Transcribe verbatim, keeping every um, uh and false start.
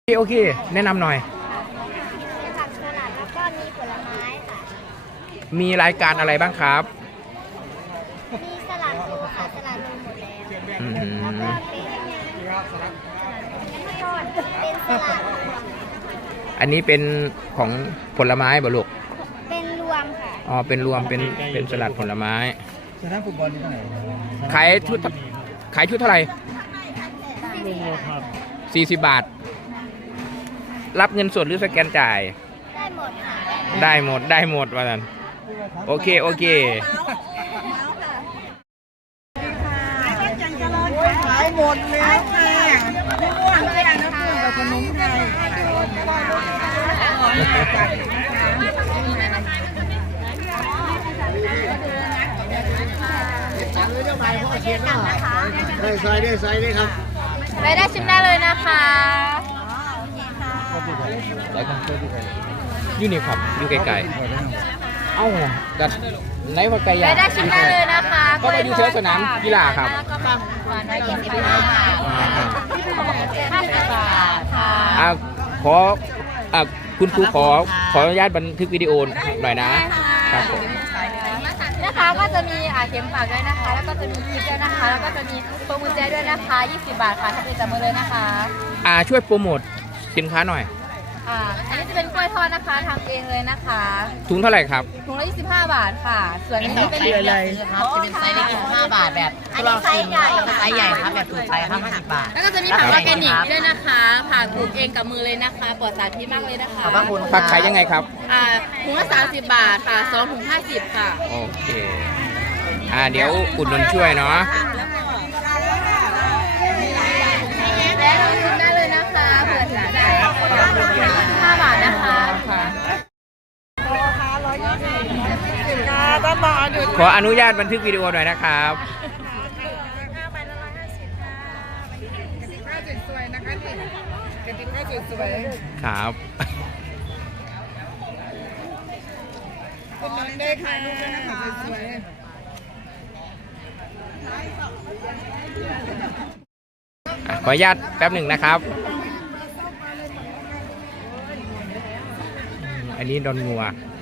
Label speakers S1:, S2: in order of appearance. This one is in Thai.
S1: โอเคโอเคแนะนำหน่อย
S2: มีผักสลัดแล้วก็มีผลไม้ค่ะ
S1: มีรายการอะไรบ้างครับ
S2: มีสลัดโลค่ะสลัดโลหมดแล้ว
S1: อื
S2: แล้วก็
S1: ม
S2: เป็นสลัดเป็นสลัด
S1: อันนี้เป็นของผลไม้บ่ลูก
S2: เป็นรวมค่ะ
S1: อ๋อเป็นรวมเป็นเป็นสลัดผลไม้
S3: สนามฟุตบอลนี่เท่าไหร่
S1: ขายชุดขายชุดเท่าไหร่สี่สิบบาทรับเงินสดหรือสแกนจ่าย
S2: ได้หมดค่ะ
S1: ได้หมดได้หมดว่านั้นโอเคโอเค
S3: ขายหมดแล้วค่ะไม่ว่างเลยนะเพื่อนกับขนมไทยได้ใส่ได้ใส่ได้ครับ
S2: ไปได้ชิมได้เลยนะคะ
S1: หลายคนเคยดูใครอยู่นี่ครับอยู่ไกลๆเอ้ากัดไหนว่าไกลอ่ะ
S2: ไปได้ชิมได้เลยนะคะ
S1: ก็ไปดูเชื้อสนามกีฬาครับ
S2: ก็บางวันได้ยี่สิบห้าบาทห้าสิบบาทค่ะ
S1: อ่าขออ่าคุณครูขอขออนุญาตบันทึกวิดีโอหน่อยนะครับผม
S2: นะคะก็จะมีอ่าเข็มปากด้วยนะคะแล้วก็จะมีคลิปด้วยนะคะแล้วก็จะมีพวงกุญแจด้วยนะคะยี่สิบบาทค่ะถ้าเป็นจับมือเลยนะคะ
S1: อ่าช่วยโปรโมทสินค้าหน่อย
S2: อ่าอันนี้จะเป็นกล้วยทอดนะคะทำเองเลยนะคะ
S1: ถุงเท่าไหร่ครับ
S2: ถุงละยี่สิบห้าบาทค่ะส่วนนี้เป็น
S3: อะไร
S4: ครับจะเป็นไซส์เล็กยี่สิบห้าบาทแบบ
S2: อันนี้ไซส์ใหญ่
S4: ไซส์ใหญ่ครับแบบถูกใจครับห้าสิบบาท
S2: แล้วก็จะมีผักออร์แกนิกด้วยนะคะผักปลูกเองกับมือเลยนะคะปลอดสารพิษมากเลยนะคะ
S4: ขอบพระคุณ
S1: ผักขายยังไงครับ
S2: อ่าถุงละสามสิบบาทค่ะสองถุงห้าสิบค่ะ
S1: โอเคอ่าเดี๋ยวอุดหนุนช่วยเนาะ
S2: และลงทุนได้เลยนะคะเผื่อถึงใจห้าบาทนะคะ
S1: ขออนุญาตบันทึกวิดีโอหน่อยนะครับครับ
S3: คนนั้นได้ค่ะลูกนะคะสวย
S1: ขออนุญาตแป๊บหนึ่งนะครับอันนี้ดอนงัว